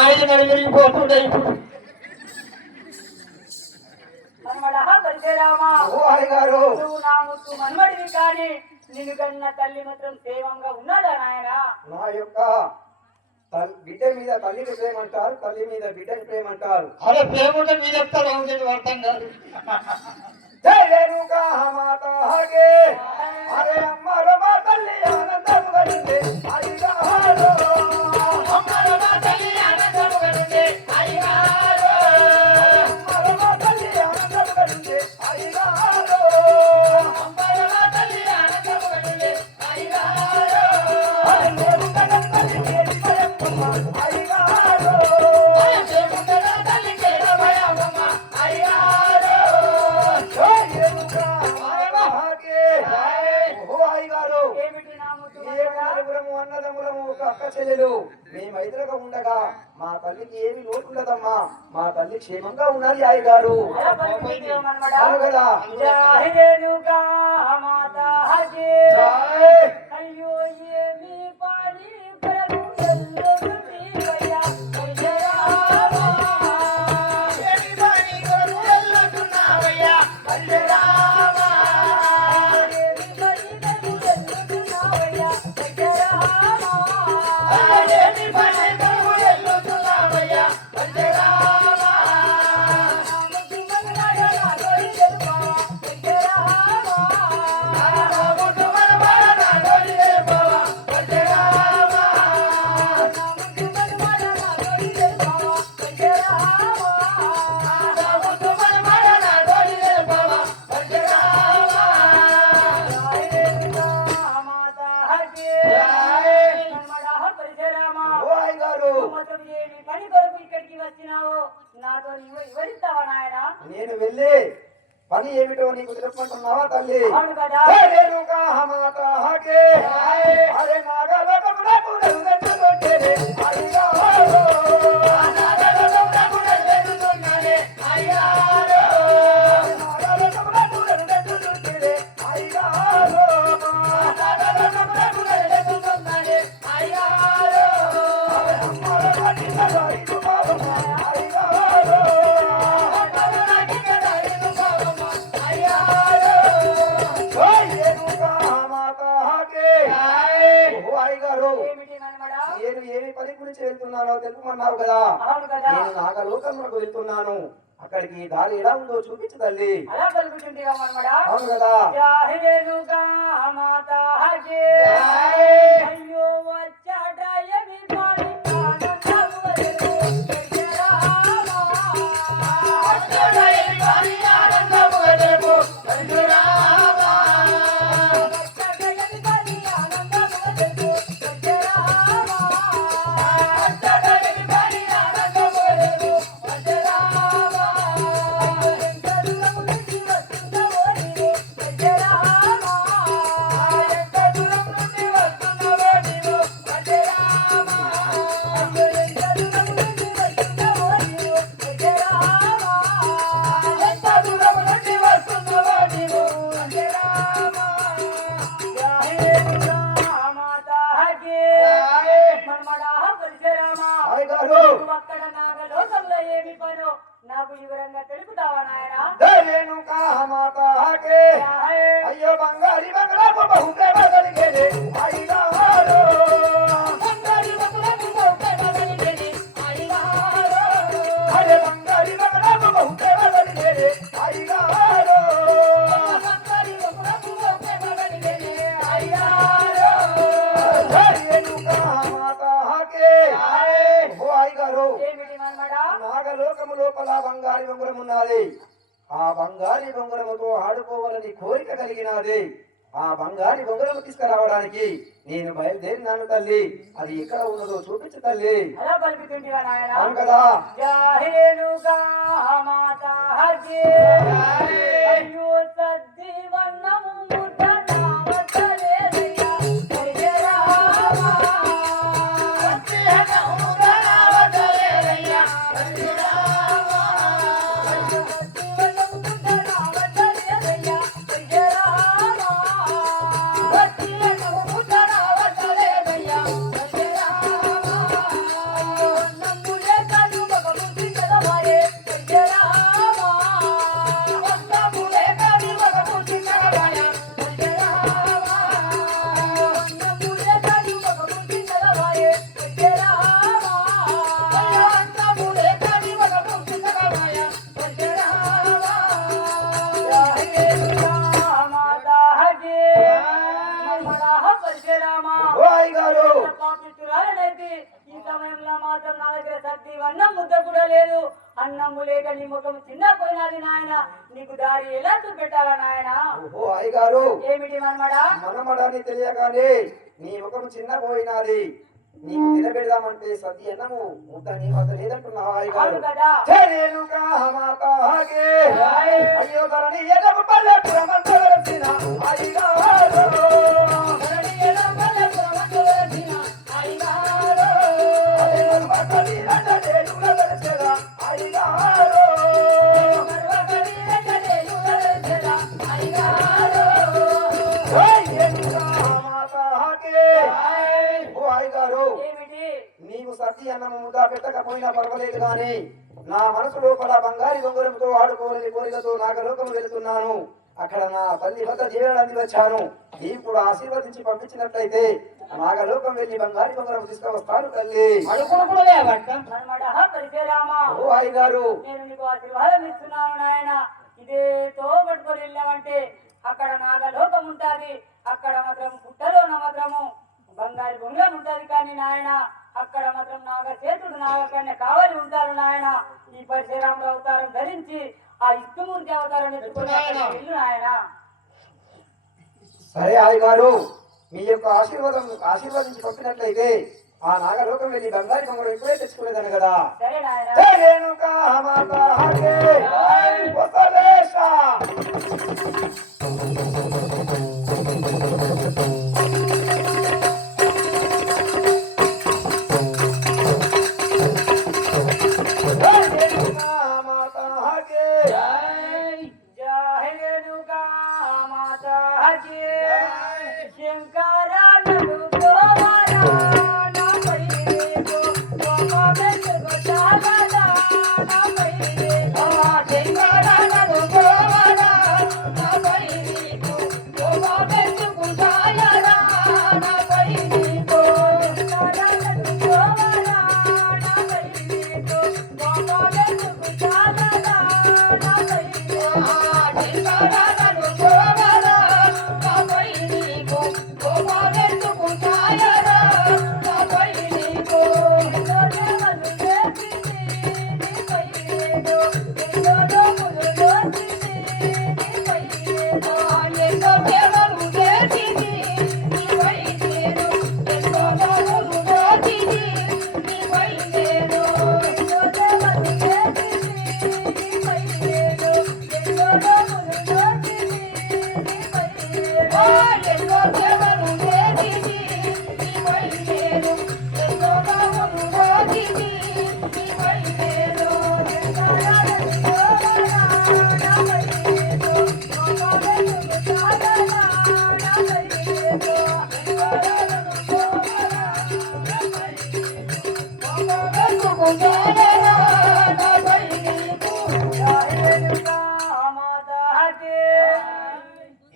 ఆయన నడిగిపోతుండే ఇప్పుడు మనమడివి కానీ నిన్ను కన్నా తల్లి మాత్రం సేవంగా ఉన్నాడా నాయన? నా యొక్క బిడ్డ మీద తల్లికి ప్రేమ అంటారు, తల్లి మీద బిడ్డకి ప్రేమ అంటారు. అరే ప్రేమ ఉంటే మీరు చెప్తారు అర్థం కాదు. అరే అమ్మ తల్లి ఆనందం కలిగింది మేమైదులుగా ఉండగా మా తల్లికి ఏమి లోటు ఉండదమ్మా, మా తల్లి క్షేమంగా ఉన్నది అయ్య గారు. నేను వెళ్ళి పని ఏమిటో నీకు చెప్పమంటున్నావా తల్లి? అరే నేను ఏమి పని గురించి వెళ్తున్నానో తెలుపమన్నావు కదా, నేను నాగలోకంలోకి వెళ్తున్నాను. అక్కడికి దారి ఎలా ఉందో చూపించు తల్లి. అవును కదా. అయ్యో బంగారి బంగారు బహుతే బదలిగేనే అయ్యారో బంగారి బంగారు బహుతే బదలిగేనే అయ్యారో అరే బంగారి బంగారు బహుతే బదలిగేనే అయ్యారో బంగారి బంగారు బహుతే బదలిగేనే అయ్యారో జయనుకా మాతాకే ఓ అయ్యగారు ఏమిటి మన్మడా నాగలోకము లోపల బంగారి బంగారం ఉన్నది. ఆ బంగారి బొంగరముతో ఆడుకోవాలని కోరిక కలిగినది. ఆ బంగారి బొంగరము తీసుకురావడానికి నేను బయలుదేరినాను తల్లి. అది ఎక్కడ ఉన్నదో చూపించు తల్లి. అవును కదా. అన్నంలో మాత్రం నా దగ్గర సర్ది అన్నం ముద్ద కూడా లేదు. అన్నము లేక నీ ముఖం చిన్న పోయినది నాయన, నీకు దారి ఎలా చూపెట్టాలా నాయన? ఓహో అయ్యగారు, ఏమిటి మనమడా? మనమడని తెలియగానే నీ ముఖం చిన్న పోయినది, నీకు తినబెడదామంటే సద్ది అన్నము ముద్ద నీ వద్ద లేదంటున్నావా అయ్యగారు? అయ్యో ధరణి ఎడమ పల్లె పురమంతరసిన అయ్యగారు, ధరణి ఎడమ పల్లె పురమంతరసిన అయ్యగారు, మర్వకలి రండేయుల దర్శన అయ్యగారు, మర్వకలి రండేయుల దర్శన అయ్యగారు. ఓ అయ్యగారు, నీవు సత్తి అన్నము ముద్ద పెట్టకపోయినా పర్వాలేదు గాని నా మనసు లోపల బంగారి దొంగరంతో ఆడుకోవాలని కోరికతో నాగలోకం వెళుతున్నాను. అక్కడ నా తల్లి వద్ద జీవనాన్ని వచ్చాను. నీవు కూడా ఆశీర్వదించి పంపించినట్లయితే నాగలోకం వెళ్ళి బంగారి దొంగరం తీసుకువస్తాను తల్లి. ఓ అయ్యగారు, నేను నీకు ఆశీర్వాదం ఇస్తున్నాను నాయన. ఇదేతో పట్టుకొని వెళ్ళామంటే అక్కడ నాగలోకం ఉంటది. అక్కడ మాత్రం పుట్టలోన మాత్రము బంగారు బొంగం ఉంటది. కానీ నాయన అక్కడ మాత్రం నాగ చేతుడు నాగకన్య కావాలి ఉంటారు నాయన. ఈ పరశురాముడు అవతారం ధరించి ఆ ఇష్టమూర్తి అవతారం ఎత్తుకుని వెళ్ళు నాయన. సరే అయ్యగారు, మీ యొక్క ఆశీర్వదించి పంపినట్లయితే ఆ నాగలోకం వెళ్ళి బంగారు బొంగరం ఇప్పుడే తెచ్చుకునేదాన్ని కదా. సరే నాయన.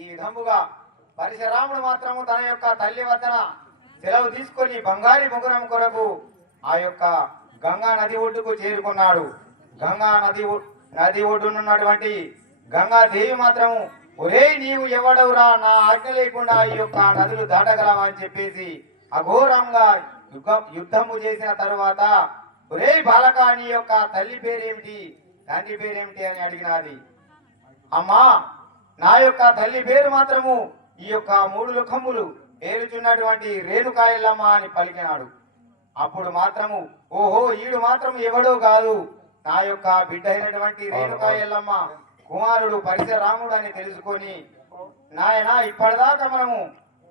ఈ విధముగా పరశురాముడు మాత్రము తన యొక్క తల్లి వద్దన సెలవు తీసుకొని బంగారి బొంగరం కొరకు ఆ యొక్క గంగా నది ఒడ్డుకు చేరుకున్నాడు. గంగా నది ఒడ్డునున్నటువంటి గంగాదేవి మాత్రము, ఒరే నీవు ఎవడవురా, నా ఆజ్ఞ లేకుండా ఈ యొక్క నదులు దాటగలవా అని చెప్పేసి అఘోరంగా యుద్ధము చేసిన తరువాత, ఒరే బాలక, నీ యొక్క తల్లి పేరేమిటి, తండ్రి పేరేమిటి అని అడిగినది. అమ్మా, నా యొక్క తల్లి పేరు మాత్రము ఈ యొక్క 3 లోకములు ఏలుచున్నటువంటి రేణుకాయలమ్మ అని పలికినాడు. అప్పుడు మాత్రము, ఓహో, ఈడు మాత్రం ఎవడో కాదు, నా యొక్క బిడ్డ అయినటువంటి రేణుకాయలమ్మ కుమారుడు పరశురాముడు అని తెలుసుకొని, నాయన ఇప్పటిదాకా మనము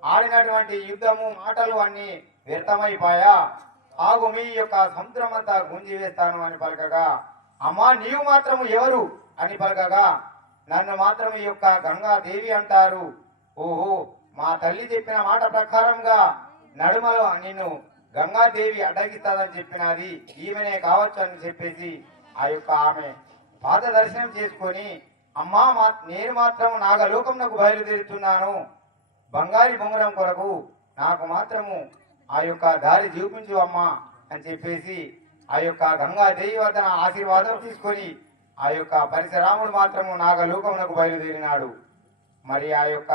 ఆడినటువంటి యుద్ధము మాటలు అన్ని వ్యర్థమైపోయా, ఆగు మీ యొక్క సముద్రం అంతా గుంజి వేస్తాను అని పలకగా, అమ్మా నీవు మాత్రము ఎవరు అని పలకగా, నన్ను మాత్రం ఈ యొక్క గంగాదేవి అంటారు. ఓహో, మా తల్లి చెప్పిన మాట ప్రకారంగా నడుమలో నిన్ను గంగాదేవి అడ్డగిస్తాదని చెప్పినది ఈమెనే కావచ్చు అని చెప్పేసి ఆ యొక్క ఆమె పాద దర్శనం చేసుకొని, అమ్మా నేను మాత్రం నాగలోకంకు బయలుదేరుతున్నాను, బంగారి బొంగరం కొరకు నాకు మాత్రము ఆ యొక్క దారి చూపించు అమ్మా అని చెప్పేసి ఆ యొక్క గంగాదేవి వద్ద ఆశీర్వాదం తీసుకొని ఆ యొక్క పరశురాముడు మాత్రము నాగలోకమునకు బయలుదేరినాడు. మరి ఆ యొక్క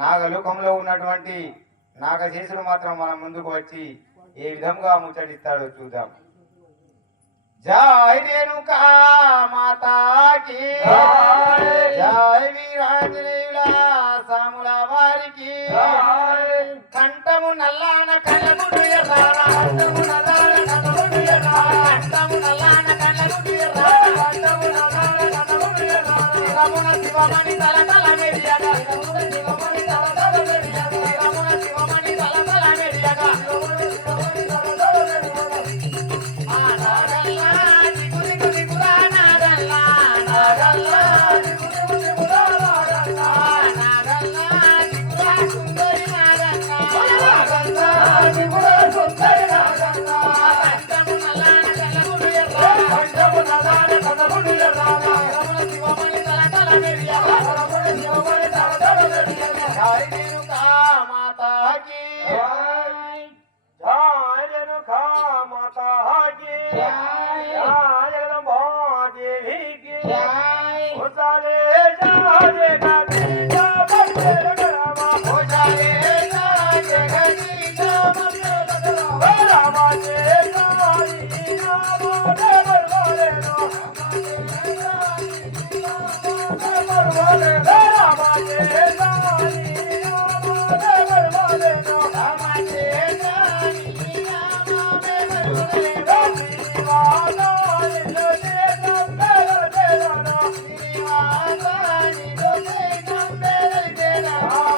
నాగలోకంలో ఉన్నటువంటి నాగశేషుడు మాత్రం మన ముందుకు వచ్చి, ఏ విధంగా ముచ్చటిస్తాడో చూద్దాం. జై రేణుకా మాతాకి జై వీరాంజనేయుల సాముల వారికి కంఠము నల్లాన కళ్ళగుడు ఎర్రారా కంఠము నల్లాన కళ్ళగుడు ఎర్రారా కంఠము నల్లాన కళ్ళగుడు ఎర్రారా కంఠము నల్లాన కళ్ళగుడు ఎర్రారా రమణ శివమణి తలతల మెరియగా రమణ శివమణి తలతల మెరియగా రమణ శివమణి తలతల మెరియగా శివమణి తలతల మెరియగా ఆ నాగల్లా దిగుది గుది గురా నాగల్లా నాగల్లా దిగుది గుది గురా నాగల్లా నాగల్లా దిగురా సుందరి నాగల్లా నాగల్లా దిగురా సుందరి నాగల్లా కంఠము నల్లాన కళ్ళగుడు ఎర్రారా కంఠము నల్లాన కళ్ళగుడు ఎర్రారా రమణ శివమణి తలతల మెరియగా రమణ శివమణి తలతల మెరియగా జై రేణుకా మాతాకి జై రేణుకా మాతాకి జై జగదంబా దేవికి ఓసాలే జాజే గది జాబే రగరామా ఓసాలే జాజే గది జాబే రగరామా రామా జే గారి నామా దేవరే నో రామా జే గారి నామా దేవరే నో రామా జే గారి నామా దేవరే నో శ్రీవాదా నిలదే నందరే నో శ్రీవాదా నిలదే నందరే నో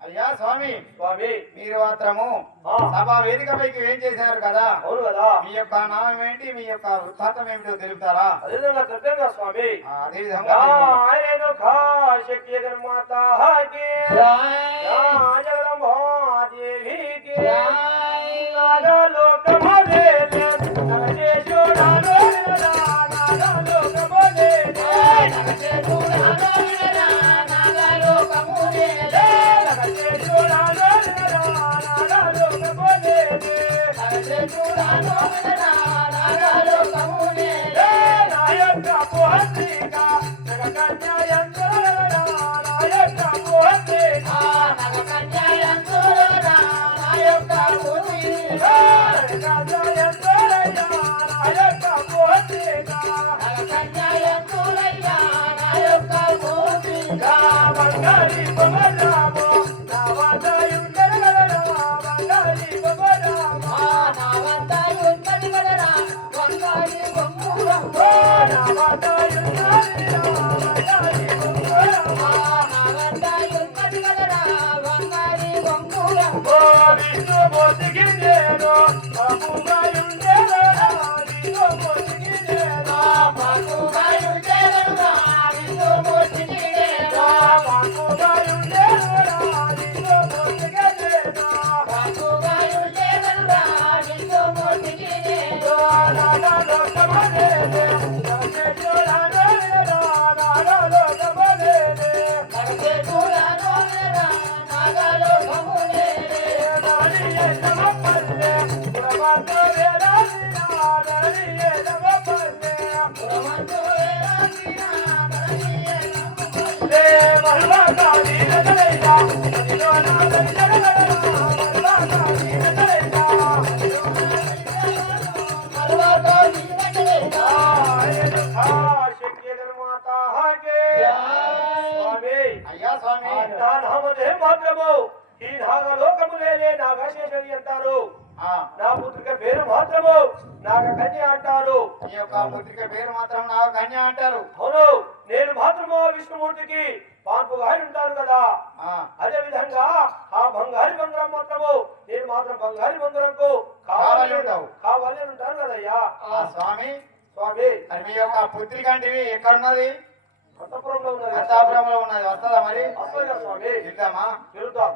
అయ్యా స్వామి స్వామి మీరు మాత్రము సభా వేదికపైకి ఏం చేశారు కదా అవును కదా మీ యొక్క నామం ఏంటి మీ యొక్క వృత్తాంతం ఏమిటో తెలుపుతారా అదే విధంగా చెప్పాను స్వామి అదే విధంగా శక్తి జగన్మాత జగదంబా దేవికి నాగలోకమలే నగేశోడాలో నాగలోకమలే అయ్యా స్వామి మాత్రము ఈ నాగలోకములే నాగశేషని అంటారు నా పుత్రిక పేరు మాత్రము నాగకన్య అంటారు ఈ యొక్క పుత్రిక పేరు మాత్రం నాకు కన్య అంటారు అవును నేను మాత్రము విష్ణుమూర్తికి పాన్పుగా ఉంటాను కదా అదే విధంగా ఆ బంగారి బంగారం మాత్రము నేను మాత్రం బంగారి బంగారంకు కావాలి ఉంటాను కదయ్యా స్వామి స్వామి మరి మీ యొక్క పుత్రిక అంటే ఎక్కడున్నది అంతఃపురంలో ఉన్నది అంతాపురంలో ఉన్నది వస్తుందా మరి వస్తుంది కదా స్వామి వెళ్దామా తిరుగుతాం